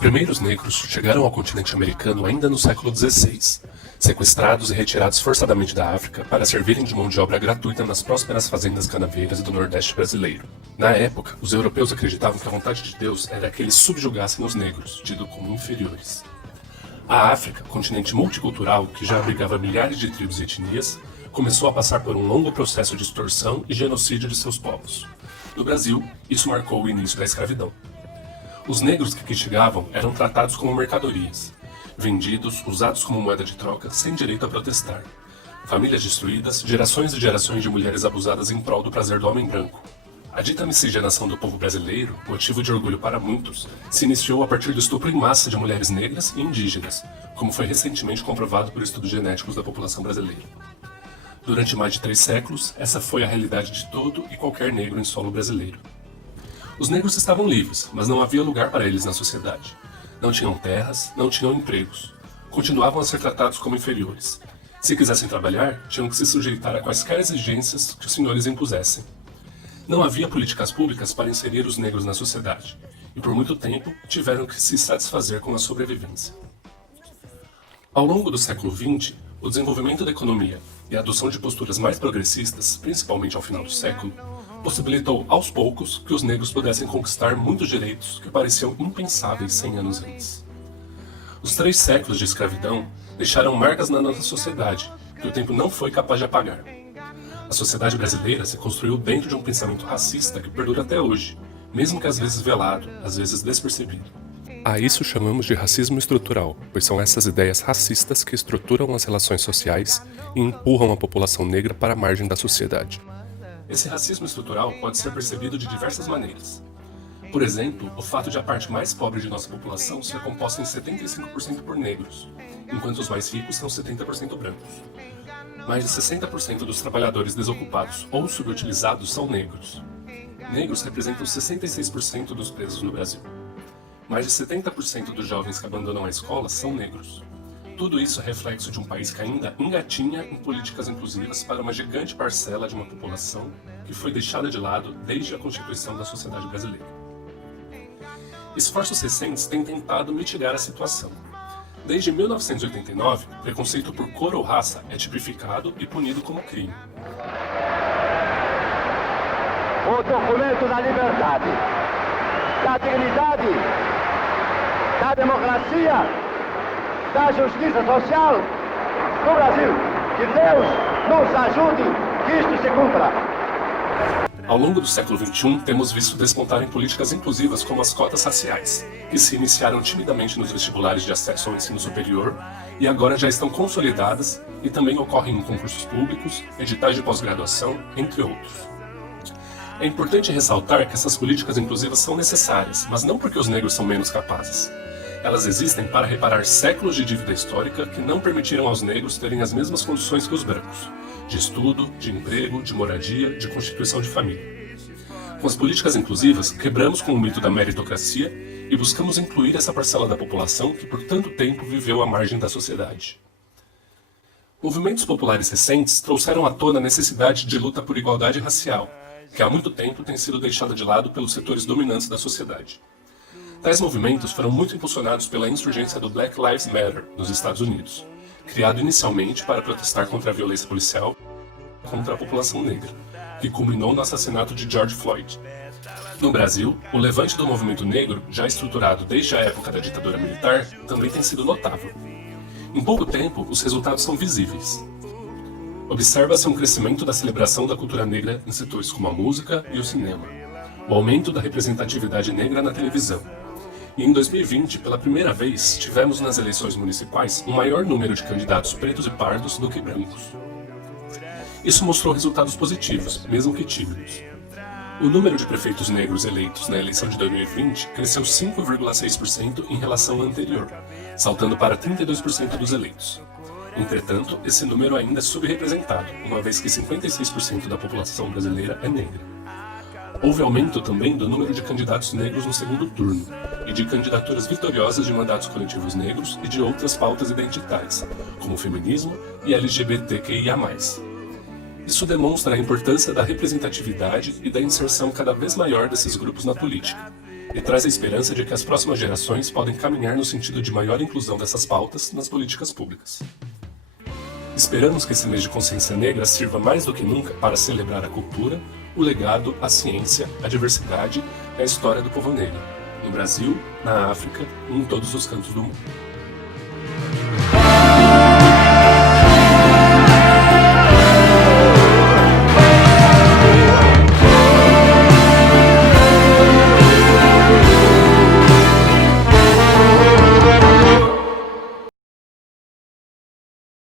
primeiros negros chegaram ao continente americano ainda no século XVI, sequestrados e retirados forçadamente da África para servirem de mão de obra gratuita nas prósperas fazendas canaveiras do Nordeste brasileiro. Na época, os europeus acreditavam que a vontade de Deus era que eles subjugassem os negros, tidos como inferiores. A África, continente multicultural que já abrigava milhares de tribos e etnias, começou a passar por um longo processo de extorsão e genocídio de seus povos. No Brasil, isso marcou o início da escravidão. Os negros que aqui chegavam eram tratados como mercadorias, vendidos, usados como moeda de troca, sem direito a protestar. Famílias destruídas, gerações e gerações de mulheres abusadas em prol do prazer do homem branco. A dita miscigenação do povo brasileiro, motivo de orgulho para muitos, se iniciou a partir do estupro em massa de mulheres negras e indígenas, como foi recentemente comprovado por estudos genéticos da população brasileira. Durante mais de 3 séculos, essa foi a realidade de todo e qualquer negro em solo brasileiro. Os negros estavam livres, mas não havia lugar para eles na sociedade. Não tinham terras, não tinham empregos. Continuavam a ser tratados como inferiores. Se quisessem trabalhar, tinham que se sujeitar a quaisquer exigências que os senhores impusessem. Não havia políticas públicas para inserir os negros na sociedade, e por muito tempo tiveram que se satisfazer com a sobrevivência. Ao longo do século XX, o desenvolvimento da economia e a adoção de posturas mais progressistas, principalmente ao final do século, possibilitou aos poucos que os negros pudessem conquistar muitos direitos que pareciam impensáveis 100 anos antes. Os 3 séculos de escravidão deixaram marcas na nossa sociedade que o tempo não foi capaz de apagar. A sociedade brasileira se construiu dentro de um pensamento racista que perdura até hoje, mesmo que às vezes velado, às vezes despercebido. A isso chamamos de racismo estrutural, pois são essas ideias racistas que estruturam as relações sociais e empurram a população negra para a margem da sociedade. Esse racismo estrutural pode ser percebido de diversas maneiras. Por exemplo, o fato de a parte mais pobre de nossa população ser composta em 75% por negros, enquanto os mais ricos são 70% brancos. Mais de 60% dos trabalhadores desocupados ou subutilizados são negros. Negros representam 66% dos presos no Brasil. Mais de 70% dos jovens que abandonam a escola são negros. Tudo isso é reflexo de um país que ainda engatinha em políticas inclusivas para uma gigante parcela de uma população que foi deixada de lado desde a constituição da sociedade brasileira. Esforços recentes têm tentado mitigar a situação. Desde 1989, o preconceito por cor ou raça é tipificado e punido como crime. O documento da liberdade, da dignidade, da democracia, da justiça social no Brasil. Que Deus nos ajude que isto se cumpra. Ao longo do século XXI, temos visto despontarem políticas inclusivas como as cotas raciais, que se iniciaram timidamente nos vestibulares de acesso ao ensino superior e agora já estão consolidadas e também ocorrem em concursos públicos, editais de pós-graduação, entre outros. É importante ressaltar que essas políticas inclusivas são necessárias, mas não porque os negros são menos capazes. Elas existem para reparar séculos de dívida histórica que não permitiram aos negros terem as mesmas condições que os brancos, de estudo, de emprego, de moradia, de constituição de família. Com as políticas inclusivas, quebramos com o mito da meritocracia e buscamos incluir essa parcela da população que por tanto tempo viveu à margem da sociedade. Movimentos populares recentes trouxeram à tona a necessidade de luta por igualdade racial, que há muito tempo tem sido deixada de lado pelos setores dominantes da sociedade. Tais movimentos foram muito impulsionados pela insurgência do Black Lives Matter nos Estados Unidos, criado inicialmente para protestar contra a violência policial contra a população negra, que culminou no assassinato de George Floyd. No Brasil, o levante do movimento negro, já estruturado desde a época da ditadura militar, também tem sido notável. Em pouco tempo, os resultados são visíveis. Observa-se um crescimento da celebração da cultura negra em setores como a música e o cinema, o aumento da representatividade negra na televisão. E em 2020, pela primeira vez, tivemos nas eleições municipais um maior número de candidatos pretos e pardos do que brancos. Isso mostrou resultados positivos, mesmo que tímidos. O número de prefeitos negros eleitos na eleição de 2020 cresceu 5,6% em relação à anterior, saltando para 32% dos eleitos. Entretanto, esse número ainda é subrepresentado, uma vez que 56% da população brasileira é negra. Houve aumento também do número de candidatos negros no segundo turno, e de candidaturas vitoriosas de mandatos coletivos negros e de outras pautas identitárias, como feminismo e LGBTQIA+. Isso demonstra a importância da representatividade e da inserção cada vez maior desses grupos na política, e traz a esperança de que as próximas gerações podem caminhar no sentido de maior inclusão dessas pautas nas políticas públicas. Esperamos que esse mês de consciência negra sirva mais do que nunca para celebrar a cultura, o legado, a ciência, a diversidade e a história do povo negro, no Brasil, na África e em todos os cantos do mundo.